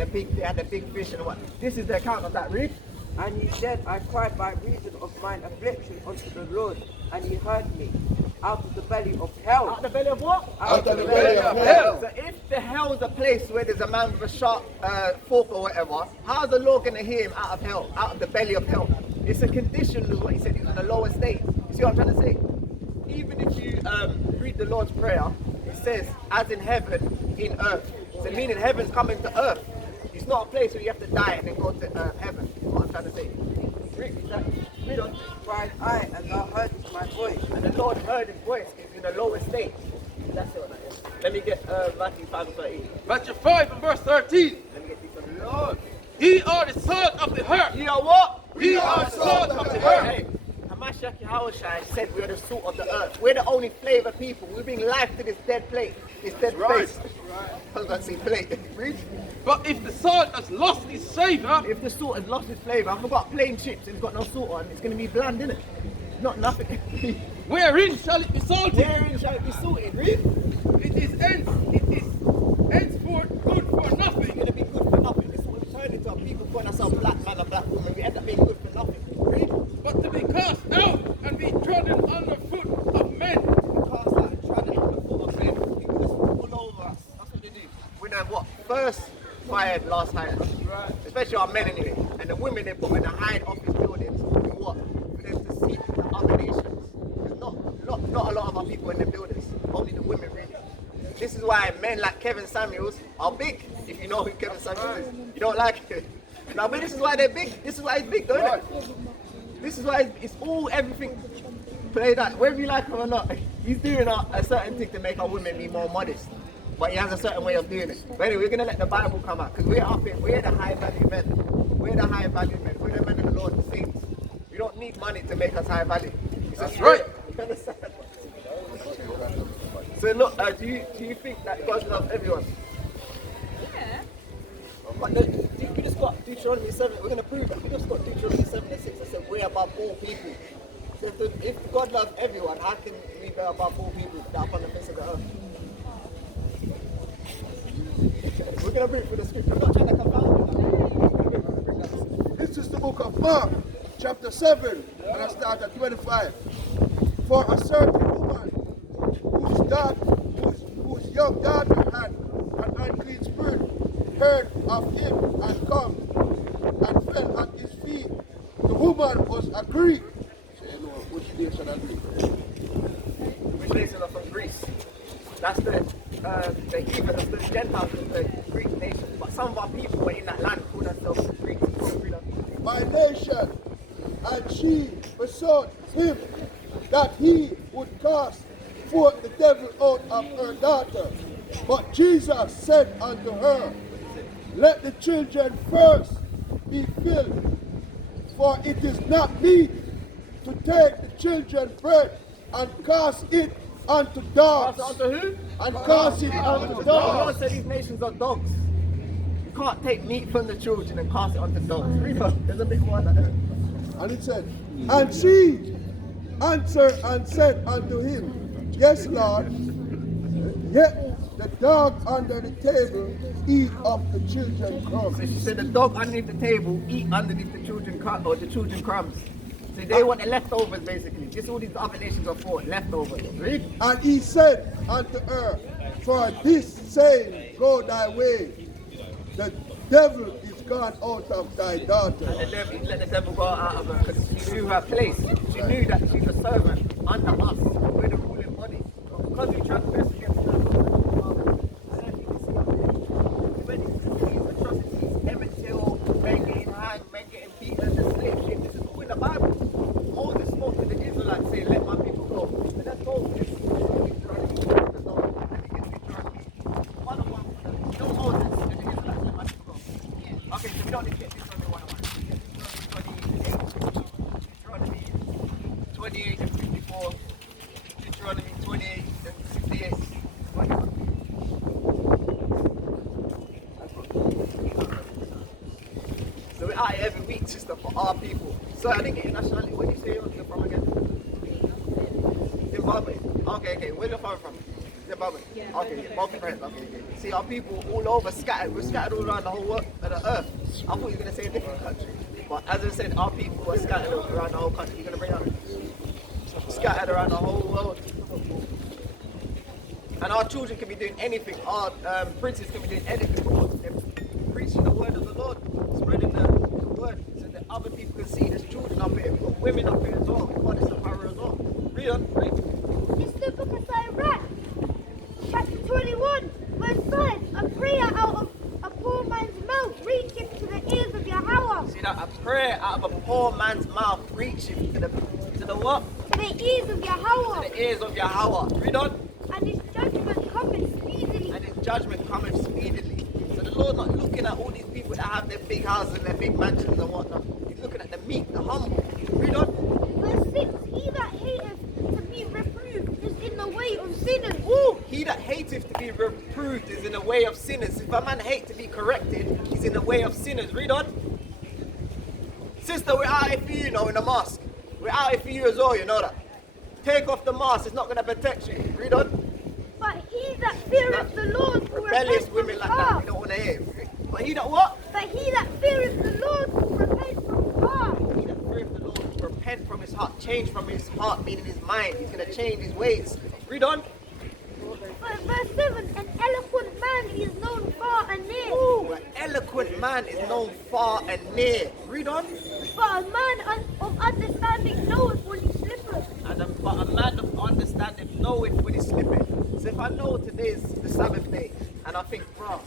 and they had a big fish and what. This is the account of that. Read. And he said, I cried by reason of mine affliction unto the Lord, and he heard me out of the belly of hell. Out of the belly of what? Out of the belly of hell. So if the hell is a place where there's a man with a sharp fork or whatever, how's the Lord going to hear him out of hell, out of the belly of hell? It's a condition, is what he said. He's in the lower state. You see what I'm trying to say? Even if you read the Lord's Prayer, it says, as in heaven, in earth. So meaning heaven's coming to earth. It's not a place where you have to die and then go to heaven. Is what I'm trying to say. Read on. Cried I, and thou heardest my voice. And the Lord heard his voice. He's in the lower state. That's it. That is. Let me get Matthew 5:13. Matthew 5 and verse 13. Let me get this one. Lord. Ye are the salt of the earth. Ye are what? Ye are the salt of the earth. Hey, Yahawashi said we are the salt of the earth. We're the only flavor people. We bring life to this dead plate. This dead place. I was going to say plate. Read. But if the salt has lost its savour, If the salt has lost its flavor, I've got plain chips and it's got no salt on, it's going to be bland, isn't it? Not nothing. wherein shall it be salted? Wherein shall it be salted? Read. It is henceforth good for nothing. It's going to be good for nothing. This is what we turn into. People calling ourselves black man and black woman. We end up being good for nothing. Read. But to be cast out and be trodden under foot of men. Cast out and trodden under foot of men. People just all over us. That's what they do. We know what? First fired, last hired. Right. Especially our men anyway. And the women they put in the hide office buildings. For what? For them to see the other nations. There's not a lot of our people in the buildings. Only the women really. This is why men like Kevin Samuels are big. If you know who Kevin Samuels is. You don't like it. Now, but this is why they're big. This is why he's big, don't it? This is why it's all everything played out. Whether you like him or not, he's doing a certain thing to make our women be more modest. But he has a certain way of doing it. But anyway, we're going to let the Bible come out. Because we're up here. We're the high value men. We're the high value men. We're the men of the Lord, the saints. We don't need money to make us high value. That's right. You understand? So look, do you think that God loves everyone? Yeah. But you just got Deuteronomy 7. We're going to prove that. We just got Deuteronomy 7 and 6 that said we're above all people. So if God loves everyone, how can we be above all people that are upon the face of the earth? We're going to bring it through the scripture. I'm not trying to confound you. This is the book of Mark, chapter 7, and I start at 25. For a certain woman whose young daughter had an unclean spirit heard of him and come and fell at his feet. The woman was a Greek. Say, no, which nation are Greek? Which nation are from Greece? That's the heathen, that's the Gentiles, the Greek nation. But some of our people were in that land called themselves Greeks. My nation, and she besought him that he would cast forth the devil out of her daughter. But Jesus said unto her, let the children first be filled, for it is not meet to take the children's bread and cast it unto dogs. Cast it unto who? And cast it unto The Lord dogs. said these nations are dogs. You can't take meat from the children and cast it onto dogs. Read on. There's a big one there. And it said, and she answered and said unto him, yes, Lord, yet the dog under the table eat of the children's crumbs. So she said the dog underneath the table eat underneath the children or the children crumbs. So they want the leftovers basically. Just all these other nations are for leftovers. Read. And he said unto her, for this saying go thy way, the devil is gone out of thy daughter. And the devil, let the devil go out of her because she knew her place. She knew that she's a servant under us. We're the ruling body. But because we transgress against her, Emmett Till, men getting hanged, men getting beaten, the slave ship. This is all in the Bible. Moses spoke to the Israelites saying, let my people go. And let's go with this. Okay, so we don't need to get Deuteronomy 101. Deuteronomy 28 and 54. Deuteronomy 28 and 68. So we're out here every week, sister, for our people. So I didn't get your nationality. Where do you say you're from again? Zimbabwe. Okay, where are you from? Is it brother? Yeah. Okay, yeah, both friends. Okay, yeah. See, our people all over scattered. We're scattered all around the whole world, the earth. I thought you were going to say a different country. But as I said, our people are scattered around the whole country. You're going to bring up scattered around the whole world. And our children can be doing anything. Our princes can be doing anything. But they're preaching the word of the Lord, spreading the word so that other people can see. There's children up here. We've got women up here as well. God is the power as well. Read on, read. It's the book of Sirach, chapter 21, verse 5. A prayer out of a poor man's mouth reaches to the ears of Yahawah. See that? A prayer out of a poor man's mouth reaches to the what? To the ears of Yahawah. To the ears of Yahawah. Read on. And his judgment cometh speedily. And his judgment cometh speedily. So the Lord's not looking at all these people that have their big houses and their big mansions and whatnot. He's looking at the meek, the humble. Read on. Verse 6. He that hateth to be reproved is in the way of sinners. Woo! He that hateth to be reproved is in the way of sinners. If a man hate to be corrected, he's in the way of sinners. Read on. Sister, we're out here for you, in the mosque. We're out here for you as well, you know that. Take off the mask, it's not going to protect you. Read on. But he that feareth the Lord will Rebellious repent women from like his that, heart. we don't want to hear. But he that what? But he that feareth the Lord will repent from his heart. He that feareth the Lord will repent from his heart, change from his heart, meaning his mind. He's going to change his ways. Read on. But verse 7. An eloquent man is known far and near. Ooh, an eloquent man is known far and near. Read on. But a man of understanding knoweth when he slippeth. But a man of understanding knoweth when he's slipping. So if I know today's the Sabbath day, and I think, bro,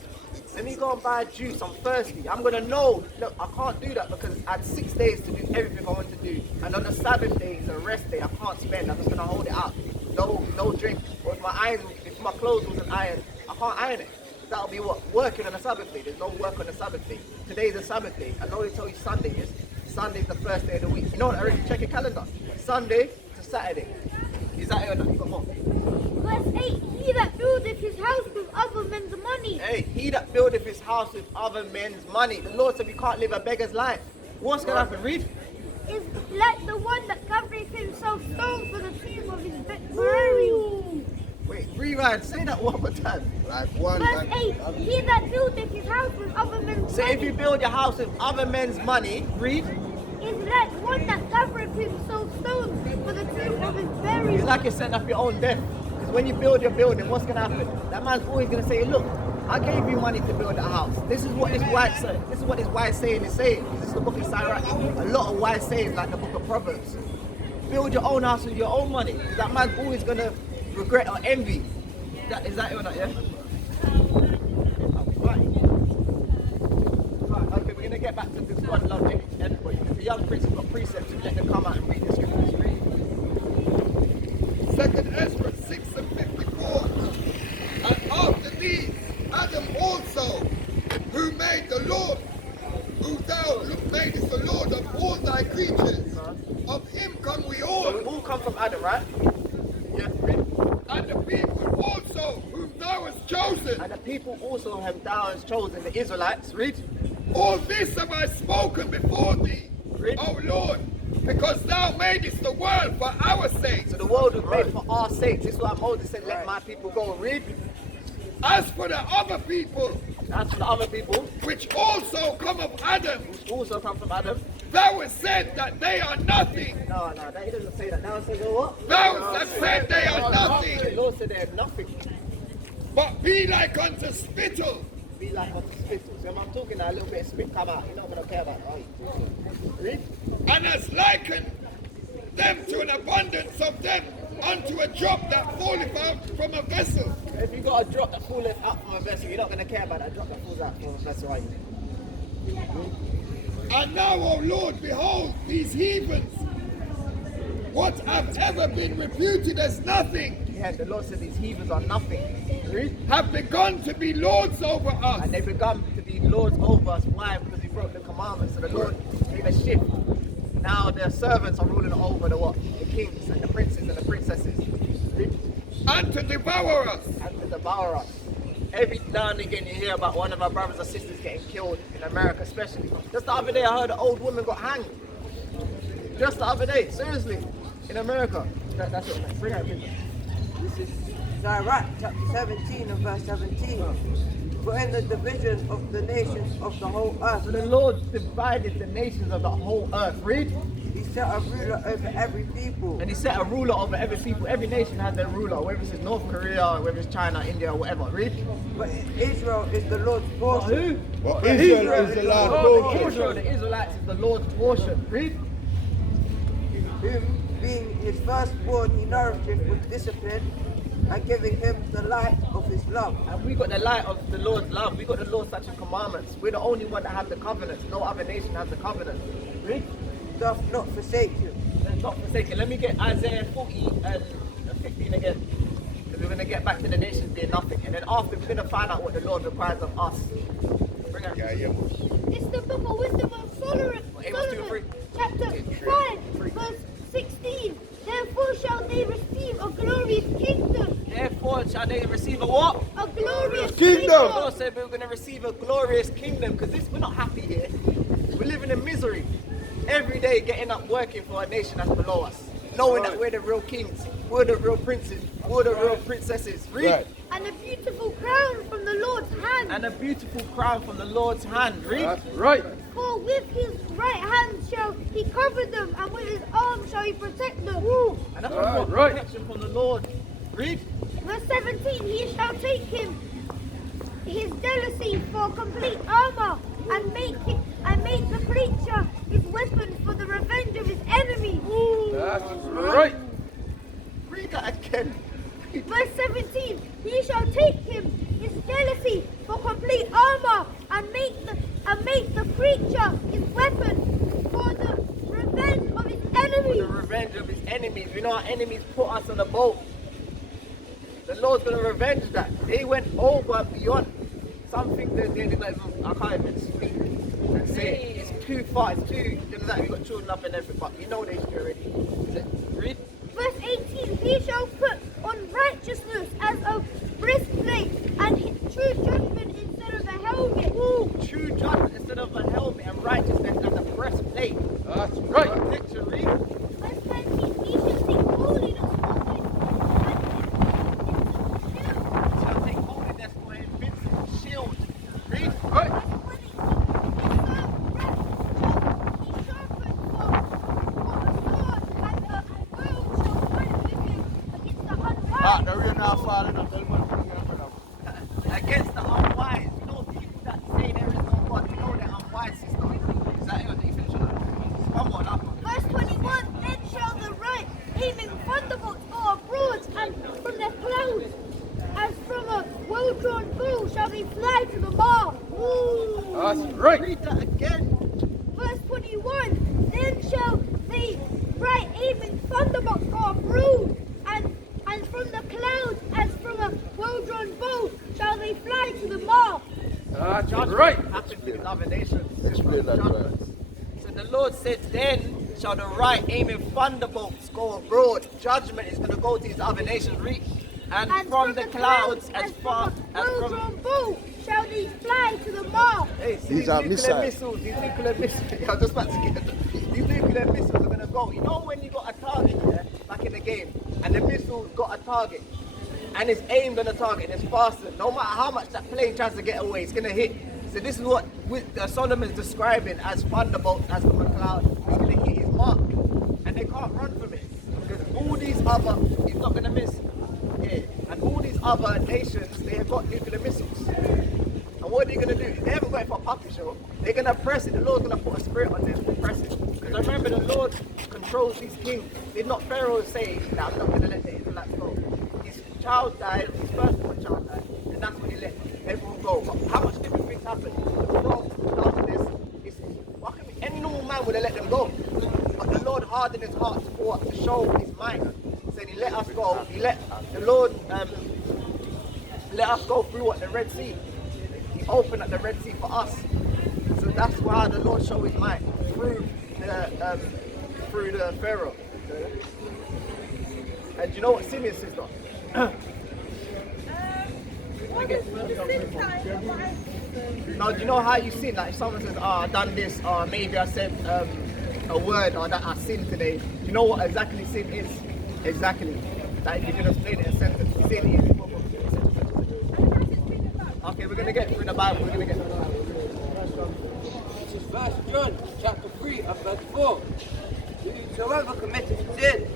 let me go and buy juice on Thursday, I'm going to know, look, I can't do that because I had 6 days to do everything I want to do. And on the Sabbath day, it's a rest day, I can't spend, I'm just going to hold it out. No drink. Or if my clothes wasn't ironed, I can't iron it. That'll be what? Working on a Sabbath day. There's no work on a Sabbath day. Today's a Sabbath day. I know they tell you Sunday is. Sunday's the first day of the week. You know what? Already check your calendar. Sunday to Saturday. Is that it or not? You got more? Verse 8. He that buildeth his house with other men's money. Hey, he that buildeth his house with other men's money. The Lord said we can't live a beggar's life. What's going to happen? Read. Is like the one that gathereth himself stone for the tomb of his burial. Wait, rewind. Say that one more time. Like one Verse man. 8. He that buildeth his house with other men's So money. if you build your house with other men's money, read. Is like one that gathereth himself stone for the tomb of his burial. It's like you're setting up your own death. Because when you build your building, what's going to happen? That man's always going to say, look, I gave you money to build a house. This is what this wise saying. This is what this wise saying is saying. This is the book of Sirach. A lot of wise sayings like the book of Proverbs. Build your own house with your own money. That man's always going to regret or envy. Is that it or not, yeah? Right. Okay, we're going to get back to this God love everybody. The young prince has got precepts, let them come out and read the scriptures. Second Ezra 6 and 54. And after these, Adam also, who made the Lord, who thou madest the Lord of all thy creatures, of him come we all. So we all come from Adam, right? Yeah, read. And the people also, whom thou hast chosen. And the people also have thou hast chosen, the Israelites. Read. All this have I spoken before thee, Read. O Lord, because thou madest the world for our sake. So the world was made for our sakes. This is why Moses said, let my people go. Read. As for the other people, As for the other people, which also come of Adam, which also come from Adam. thou hast said that they are nothing. No, he doesn't say that. Now it says, oh, what? Thou hast said they are The nothing, Lord said they are nothing. but be like unto spittle. Be like unto spittle. So if I'm talking now, a little bit of spit come out. You're not going to care about it, are you? Read. And has likened them to an abundance of them unto a drop that falleth out from a vessel. If you got a drop that falleth out from a vessel, you're not going to care about that drop that falls out from a vessel, are you? And now, O Lord, behold these heathens, what have ever been reputed as nothing, Yeah, the Lord said these heathens are nothing. Read. have begun to be lords over us. And they become to be lords over us. Why? Because we broke the commandments. So the Lord made a shift. Now the servants are ruling over the what? The kings and the princes and the princesses. And to devour us. And to devour us. Every now and again you hear about one of our brothers or sisters getting killed in America especially. Just the other day I heard an old woman got hanged. Just the other day, seriously, in America. That's it, bring out a picture. This is Sirach chapter 17 and verse 17. For in the division of the nations of the whole earth, So the Lord divided the nations of the whole earth. Read. he set a ruler over every people. And he set a ruler over every people. Every nation has their ruler, whether it's North Korea, whether it's China, India, or whatever. Read. But Israel is the Lord's portion. But Israel is the Lord's portion. Israel, the Israelites, is the Lord's portion. Read. Whom, being his firstborn, he nourisheth with discipline, and giving him the light of his love. And we got the light of the Lord's love. We got the Lord's statutes and commandments. We're the only one that have the covenants. No other nation has the covenant. Read. Doth not forsake you. Let's not forsake it. Let me get Isaiah 40 and 15 again. Because we're going to get back to the nations being nothing. And then after, we're going to find out what the Lord requires of us. Bring it. It's the book of wisdom of Solomon, Amos 2:3. chapter 5, verse 16. Therefore shall they receive a glorious kingdom. Therefore shall they receive a what? A glorious Kingdom. The Lord said we're going to receive a glorious kingdom. Because we're not happy here. We're living in misery. Every day getting up working for a nation that's below us. Knowing that we're the real kings. We're the real princes. We're the real princesses. Read. Right. And a beautiful crown from the Lord's hand. And a beautiful crown from the Lord's hand. Read. Right. For with his right hand shall he cover them, and with his arm shall he protect them. And that's what protection from the Lord. Read. Verse 17, he shall take him his jealousy for complete armor, and make the creature his weapon for the revenge of his enemy. That's right. Read that again. Verse 17, he shall take him his jealousy for complete armor, and make the creature his weapon for the revenge of his The enemies. revenge of his enemies. We know our enemies put us on a boat. The Lord's going to revenge that. They went over and beyond. Something that they did, like, I can't even speak and say it. It's too far. It's too. You know that we got children up and everything, but you know they should already. Read. Verse 18, he shall put on righteousness as a breastplate, and true judgment instead of a helmet. True judgment instead of a helmet, and righteousness as a breastplate. That's right. Picture, read. Verse 19, he shall seek holiness Shall take holiness for an invincible shield. Read. Right. Ah, the rain now falling up. Tell me what you're gonna Against the unwise. You know people that say there is no God. You know they're unwise, sister. Is that your definition? Come on, up. Verse 21, then shall the right aiming thunderbolts go abroad, and from the clouds, as from a well-drawn bow, shall they fly to the mark. That's right. Read that again. Verse 21, then shall the right aiming thunderbolts go abroad, and from the clouds, as from a well-drawn bow, shall they fly to the mark. That's Judgment right. happened with other nations. Explain that, Judgments. So the Lord said, then shall the right aiming thunderbolts go abroad. Judgment is going to go to these other nations. Read. And from the clouds as far as from... well-drawn bow, shall they fly to the mark. Hey, see, These are nuclear missiles. These nuclear missiles. I was just about to get these nuclear missiles are going to go. You know when you got a target, yeah, back in the game, and the missile got a target, and it's aimed on the target and it's faster. No matter how much that plane tries to get away, it's going to hit. So this is what Solomon's describing as thunderbolts, as from a cloud. It's going to hit his mark, and they can't run from it. Because all these other, he's not going to miss. Yeah. And all these other nations, they have got nuclear missiles. And what are they going to do? They haven't got it for a puppy show. They're going to press it. The Lord's going to put a spirit on them to press it. Because remember, the Lord controls these kings. Did not Pharaoh say, no, I'm not going to let the Israelites go? His child died, his firstborn child died, and that's when he let everyone go. But how much different things happen? The Lord, after this, any normal man would have let them go. But the Lord hardened his heart to show his mind. Said he let us go. He let the Lord let us go through what the Red Sea. He opened up the Red Sea for us. So that's why the Lord showed his mind through the Pharaoh. And do you know what sin is, sister? Now, do you know how you sin? Like if someone says, I done this, or maybe I said a word, or that I sinned today. Do you know what exactly sin is? Exactly. Like if you can explain it in a sentence, sin is what? Okay, we're gonna get through the Bible. We're gonna get through the Bible. This is 1 John chapter 3 and verse 4. Whosoever committeth sin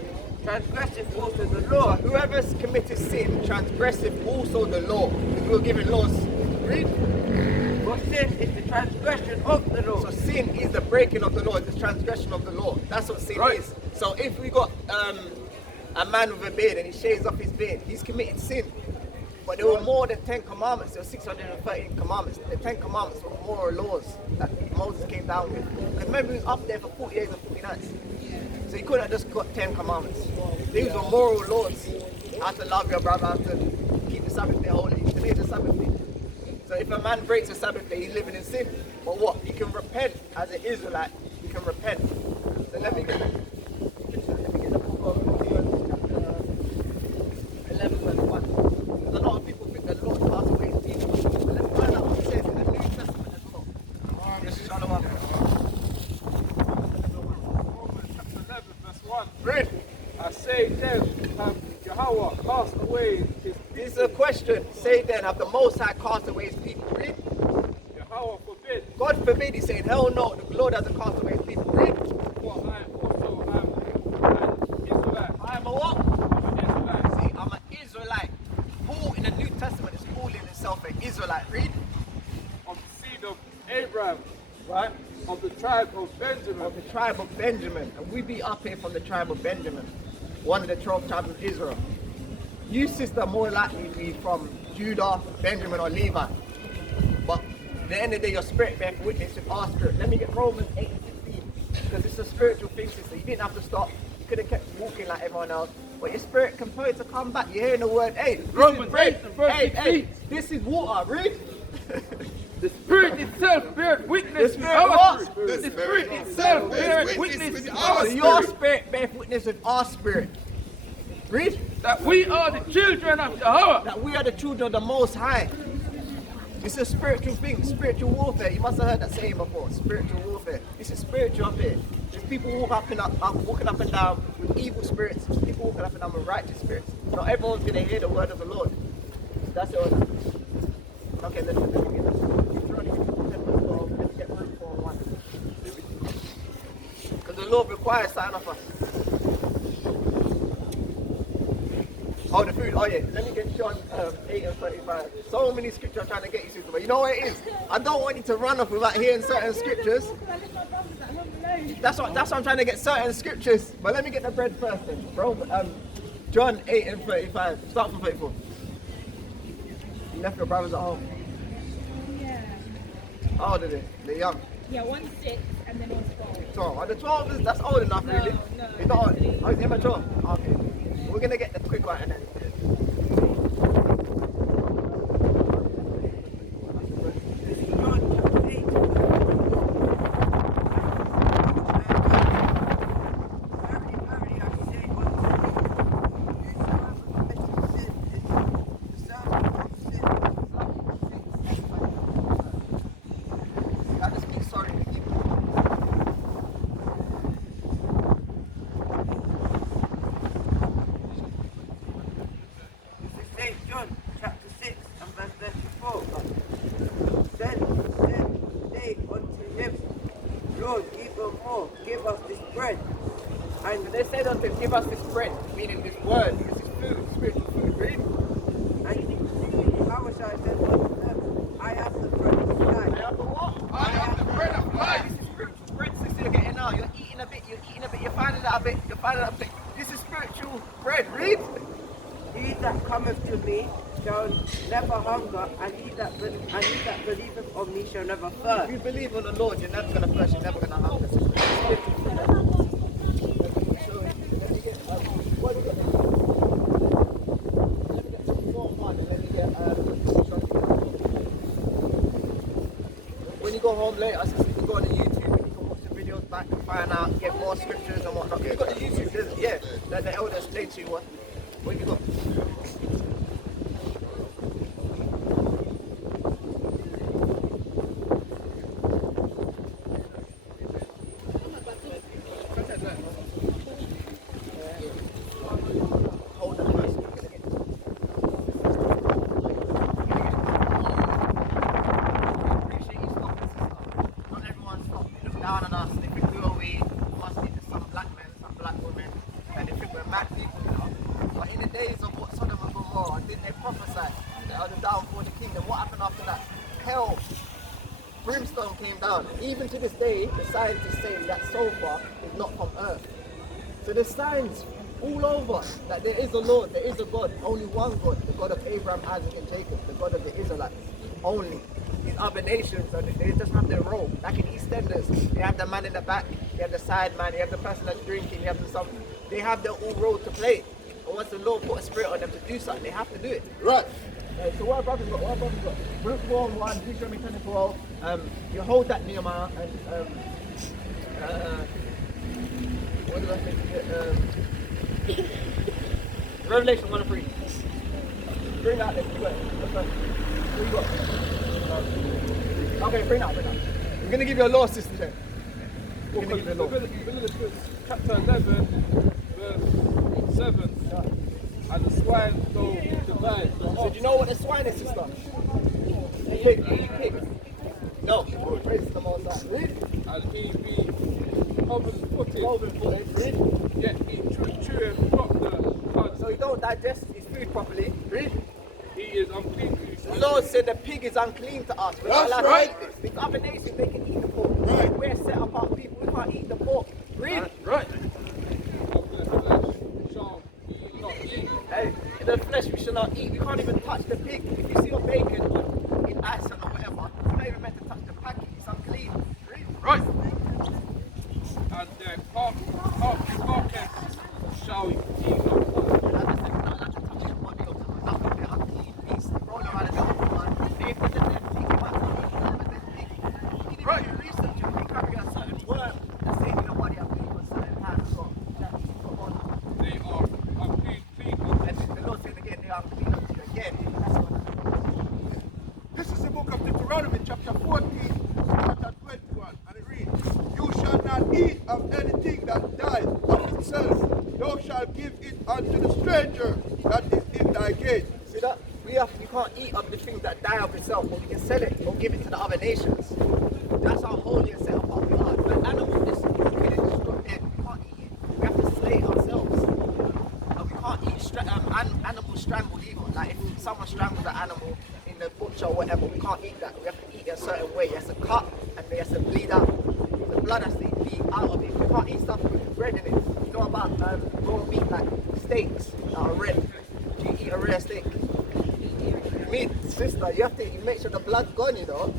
transgresseth also the law. Whoever's committed sin transgresseth also the law. Because we're given laws. Read. For sin is the transgression of the law. So sin is the breaking of the law, the transgression of the law. That's what sin is. So if we got a man with a beard and he shaves off his beard, he's committed sin. But there were more than 10 commandments. There were 613 commandments. The 10 commandments were moral laws that Moses came down with. Because remember, he was up there for 40 days and 40 nights. So he couldn't have just got 10 commandments. These were moral laws. How to love your brother, how to keep the Sabbath day holy. Today's a Sabbath day. So if a man breaks a Sabbath day, he's living in sin. But what? He can repent as an Israelite. He can repent. So let me get the book of Romans chapter 11 verse 1. Because a lot of people think that the Lord passed away in people. But let's find out what it says in the New Testament as well. Yes, Shalom. Romans chapter 11, verse 1. Read. I say then, have Yahawah cast away his This is a question. Say then, have the Most High cast away his people? Read. Yahawah forbid, God forbid. He's saying, hell no, the Lord hasn't cast away his people. Read. for I also am an Israelite. I am a what? I'm an Israelite. See, I'm an Israelite. Paul in the New Testament is calling himself an Israelite. Read. Of the seed of Abraham, right? Of the tribe of Benjamin. Of the tribe of Benjamin. And we be up here from the tribe of Benjamin. One of the 12 tribes of Israel. You, sister, more likely to be from Judah, Benjamin, or Levi. But at the end of the day, your spirit bears witness with our spirit. Let me get Romans 8 and 16. Because it's a spiritual thing, sister. You didn't have to stop. You could have kept walking like everyone else. But your spirit can tell you to come back. You're hearing the word, hey, Romans 8 and verse hey, 16. this is water. Read. The Spirit itself bears witness The with Spirit our what? spirit. The The Spirit Spirit itself bears witness with our So spirit. your spirit bears witness with our spirit. Read. That we are the children of Yahawah. That we are the children of the Most High. It's a spiritual thing, spiritual warfare. You must have heard that saying before. Spiritual warfare. This is spiritual up here. There's people walking up and down with evil spirits. People walking up and down with righteous spirits. Not everyone's going to hear the word of the Lord. That's it. Okay, let me get that. Let me get 1 4 1. Because the Lord requires sign of us. Oh, the food. Oh, yeah. Let me get John 8 and 35. So many scriptures I'm trying to get you, sister. But you know what it is? I don't want you to run off without hearing certain scriptures. That's what I'm trying to get certain scriptures. But let me get the bread first then. Bro, John 8 and 35. Start from 34. You left your brothers at home. Yeah. How old are they? They're young. Yeah, one's 6 and then one's 12. 12. Are the 12 that's old enough, really? No, It's not old. actually. Oh, it's immature. Okay. We're going to get the quick one and then. This is John chapter 8. Verily, verily, I say unto you, whosoever committeth sin is the servant of sin. I just be sorry to keep. This is St. John chapter 6 and verse 34. Then said they unto him, Lord, even more, give us this bread. And they said unto him, give us this bread, meaning this word, because it's food, spiritual food, read. And Yahawashi said unto them, I am the bread of I life. have the what? I am the bread of life. This is spiritual bread, sister, you're getting now. You're eating a bit, you're finding out a bit, This is spiritual bread, read. He that cometh to me shall never hunger, and he that believeth on me shall never If thirst. you believe on the Lord, you're never going to thirst, you're never going to hunger. Sister. It's spiritual food. Let me show you. Let me get, what do we get? Let me get 4:1 and let me get, when you go home later, sister, you can go on the YouTube and you can watch the videos back and find out, get more scriptures and whatnot. You've got the YouTube, yeah, that the elder explained to you what you got. Hold that. brimstone came down. Even to this day, the scientists say that sulfur is not from Earth. So there's signs all over that there is a Lord, there is a God, only one God, the God of Abraham, Isaac, and Jacob, the God of the Israelites, only. These other nations, they just have their role. Like in EastEnders, they have the man in the back, they have the side man, they have the person that's drinking, they have they have their own role to play. And once the Lord put a spirit on them to do something, they have to do it. Right. So what our brothers got? Luke 1:1, Deuteronomy 10:12. You hold that Nehemiah and what did I think? Revelation 1:3. Bring that then. What you got? Okay, bring that. We're gonna give you a law system then. We're gonna give you a law. Leviticus chapter 11, verse 7. And the swine shall divide the So ox. do you know what the swine is, sister? Pig. No. Praise the Most High. Read. And he be cloven-footed, Read. yet he cheweth not the cud. So he don't digest his food properly. Read. He is unclean to you. The Lord said the pig is unclean to us. We're not That's allowed right. to eat this. These other nations, they can eat the pork. Right. We're set apart people. We can't eat the pork. Read. Right. Of the flesh shall ye not eat. Hey, in the flesh we shall not eat. We can't even touch the pig. If you see a bacon in Iceland or whatever, you're not even meant to touch the packet. It's unclean. Read. Right. And their carcass shall ye not touch. And I said, we're not allowed to touch the body of nothing. They're unclean beasts. Roll around in the open one. They put them there. Think about something. You didn't do research. You can carry a certain worm that's in the body of people a certain time as well. They are unclean people. And the Lord said again, they are unclean unto you again. That's what. This is the book of Deuteronomy, chapter 14, chapter 21, and it reads, You shall not eat of anything that dies of itself. Thou shalt give it unto the stranger that is in thy gate. See that? You can't eat of the things that die of itself, but we can sell it or give it to the other nations. That's how holy and set apart we are. But animals, this we can't eat it. We have to slay it ourselves. And we can't eat animals strangled either. Like if someone strangles an animal in the butcher or whatever, we can't eat that. We have to eat it a certain way. It has to cut and it has to bleed out. The blood has to be out of it. We can't eat stuff with bread in it. You know about raw meat like steaks that are red. Do you eat a rare steak? Meat, sister, you have to make sure the blood's gone, you know.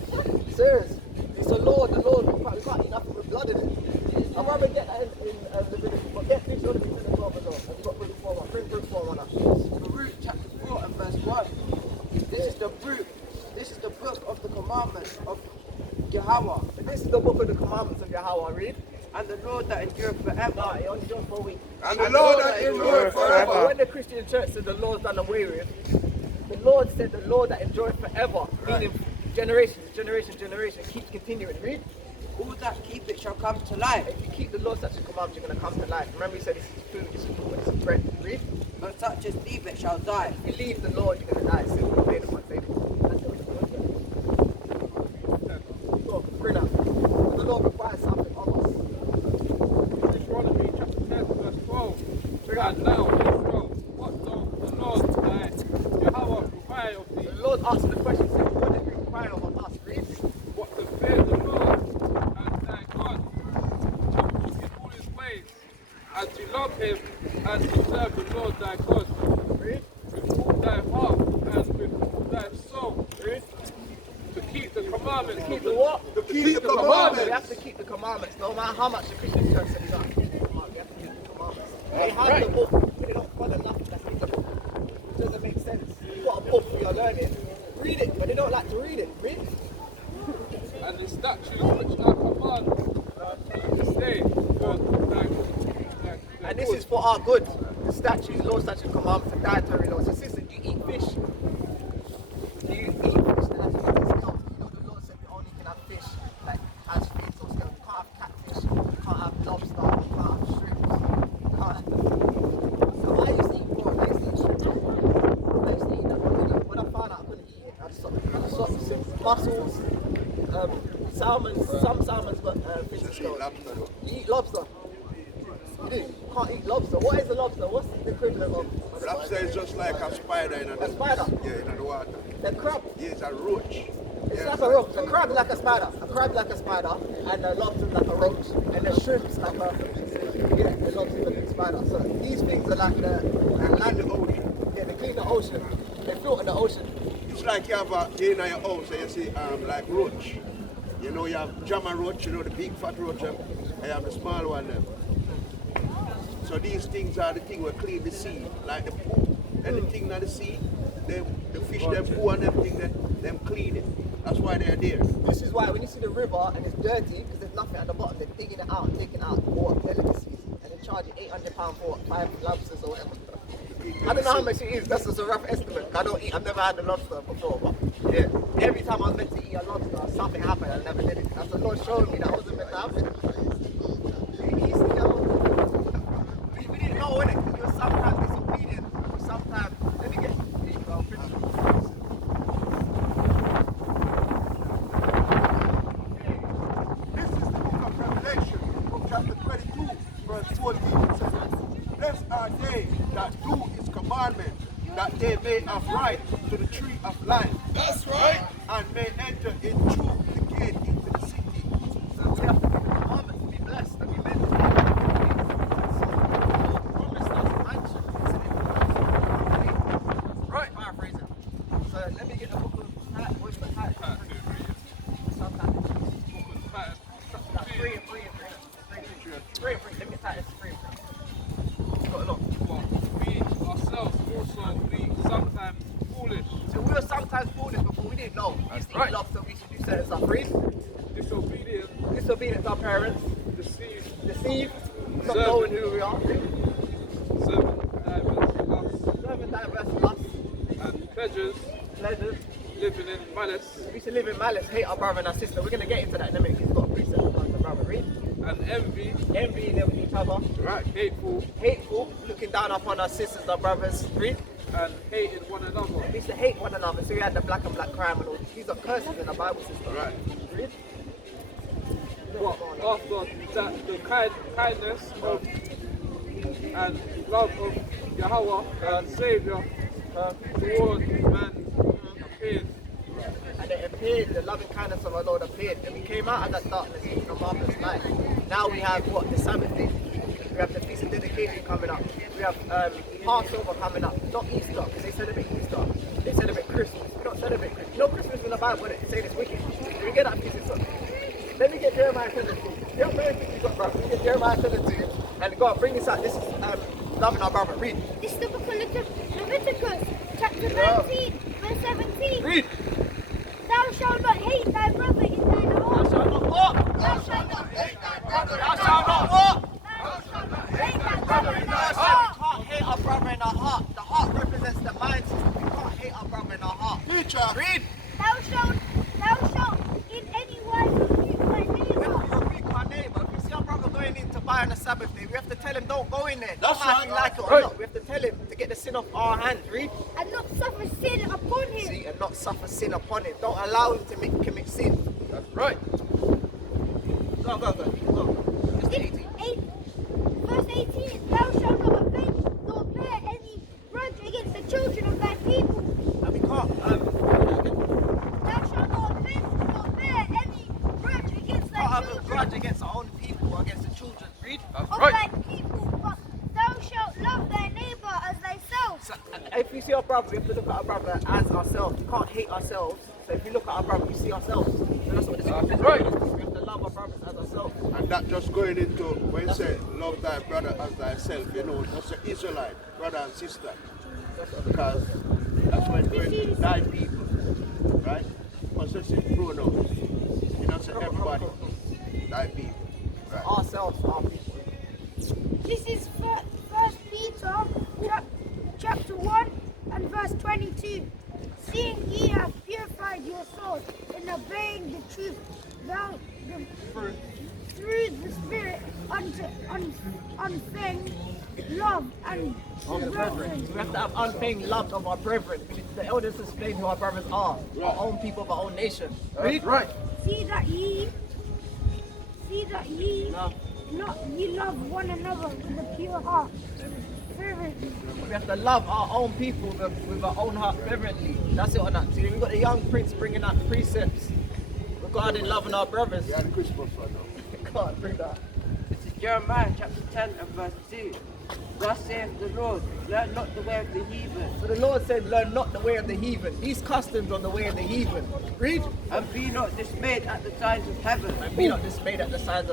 Serious. It's the Lord. We can't eat nothing with blood in it. I'd rather get that in Leviticus, but get this on the 10 and 12 as well. Have you got Luke 4:1? Bring Luke 4:1 up. Luke chapter 4 and verse 1. This is the book of the commandments of Yahawashi, This is the book of the commandments of Yahawah. Read. and the Lord that endureth forever. No, it only goes for a week. And the Lord that endureth But forever. when the Christian church said the Lord's done away with, the Lord said the Lord that endureth forever, meaning generation, keeps continuing. Read. All that keep it shall come to life, If you keep the Lord's statutes and commandments, you're going to come to life. Remember, he said this is food, this is food, this is bread. Read. but such as leave it shall die. If you leave the Lord, you're going to die. Simple. Obey the one. That's it. Go, bring up. The Lord requires something of us. Deuteronomy chapter 10, verse 12. Bring up. And now, Israel, what doth the Lord thy Yahawah require of thee? The Lord answered the question, said, what does he require of us? Read. What to fear the Lord and thy God, to walk in all his ways, and to love him, and to serve the Lord thy God Read. with all thy heart and with all thy soul. Read. To keep the commandments. Keep the what? To keep the We commandments. have to keep the commandments. No matter how much the Christian church says we don't have to keep the commandments. We have to keep the commandments. They have the book, but they don't follow nothing that's in the book. It doesn't make sense. You've got a book for your learning. Read it, but they don't like to read it. Read it. And the statutes which I command this day for thy And this is for our good. The statutes, law, statutes, commandments, and dietary laws. So sister, do you eat fish? Do you eat fish that has scales? You know the Lord said you only can have fish that has fins or scales. You can't have catfish, you can't have lobster, you can't have shrimp, you can't have... So I used to eat pork, I used to eat shrimp. I used to eat that, but when I found out I couldn't eat it, I stopped. Mussels, salmon, some salmon's got fish and scales. You eat lobster? You do? You can't eat lobster. What is a lobster? What's the equivalent of Lobster is just like a spider in a spider? Yeah, in the water. The crab? Yeah, it's a roach. It's It's like a roach. A crab like a spider. A crab like a spider, and a lobster like a roach, and the shrimps like the lobster like a spider. So these things are like the land of ocean. Yeah, they clean the ocean. They filter the ocean. It's like you have in your house, you see, like roach. You know, you have Jama roach, you know, the big fat roach, and you have the small one. So these things are the things that clean the sea, like the poo and the thing in the sea. The fish, them poo and everything, them clean it. That's why they're there. This is why when you see the river and it's dirty because there's nothing at the bottom, they're digging it out, taking out all delicacies, and they charge you £800 for 5 lobsters or whatever. I don't know how much it is. That's just a rough estimate. I don't eat. I've never had a lobster before, but yeah. Every time I was meant to eat a lobster, something happened. I never did it. That's the Lord showed me that I wasn't meant to happen. We didn't know, innit? You were sometimes disobedient. Sometimes. Let me get. This is the book of Revelation, from chapter 22, verse 14. It says, blessed are they that do his commandments, that they may have right to the tree of life. That's right. And may enter in through the gate into the city. So we have to be commandments to be blessed, to be meant to be promised us mansions. Right, paraphrasing. So let me get the book of Titus. What's the Titus? Three. Let me Titus 3. Got a lot. We ourselves also be sometimes foolish, So we were sometimes foolish before we didn't know. We used to eat lobster, we used to do certain stuff. Read. disobedient to our parents. Deceived. Not Servant. knowing who we are. serving diverse lusts, Serving diverse lusts. and pleasures, Pleasures. living in malice, We used to live in malice, hate our brother and our sister. We're going to get into that in a minute. He's got a precept about the brother. Read. and envy, Envying each other. right, Hateful. Looking down upon our sisters, our brothers. Read. and hating one another. We used to hate one another. So we had the black and black crime and all. These are curses in the Bible system. Right. Read. But after that, the kindness of and love of Yahawah and Savior toward man appeared. And it appeared, the loving kindness of our Lord appeared. And we came out of that darkness into the marvelous light. Now we have what? The Sabbath day. We have the Feast of Dedication coming up. We have Passover coming up. Not Easter, because they celebrate Easter. They celebrate Christmas. We don't celebrate Christmas. You know Christmas in the Bible, they say it's wicked. We get that piece of stuff. Let me get Jeremiah 17. You know very you got, bro. Let me get Jeremiah 17. And go on, bring this out. This is loving our brother. Read. This is the book of Leviticus, chapter 19, verse 17. Read. Thou shalt not hate thy brother in thine heart. Thou shalt not what? Thou shalt not hate thy brother. Thou shalt not what? Thou shalt not hate thy brother in thy We heart. can't hate our brother in our heart. The heart represents the mind system. We can't hate our brother in our heart. Read. Thou shalt in any wise rebuke thy We neighbor. have to rebuke our neighbor. If we see our brother going in to buy on a Sabbath day, we have to tell him don't go in there. That's no matter right. if you like it or not. We have to tell him to get the sin off our hands. Read. And not suffer sin upon him. See, and not suffer sin upon him. Don't allow him to commit sin. That's right. Go. Just 18. Verse 18. Thou shalt not avenge nor bear any grudge against the children of thy people. And we can't. Thou shalt not avenge nor bear any grudge against thy Can't have a children grudge against our own people or against the children. Read. of thy people, but thou shalt love thy neighbor as thyself. So, if we see our brother, we have to look at our brother as ourselves. We can't hate ourselves. So if we look at our brother, we see ourselves. So that's what the scripture is. Right. We have to love our brothers as ourselves. And that just going into when you say love thy brother as thyself, you know, that's an Israelite, brother and sister. Because that's when going to thy people, right? Possessive pronouns. You know, say everybody, thy people. Right. Ourselves, our people. This is 1 Peter chapter 1 and verse 22. Seeing ye have purified your souls in obeying the truth, through the Spirit unto unfeigned love and brethren. We have to have unfeigned love of our brethren. The elders explain who our brothers are. Our own people of our own nation. Read. Right. See that ye love one another with a pure heart, fervently. We have to love our own people with our own heart fervently. That's it or not. See, we've got the young prince bringing out precepts regarding loving our brothers. Yeah, the Christmas one now. Can't bring that. This is Jeremiah chapter 10 and verse 2. Thus saith the Lord, learn not the way of the heathen, So the Lord said, learn not the way of the heathen. These customs are the way of the heathen. Read. and be not dismayed at the signs of heaven. And be not dismayed at the signs of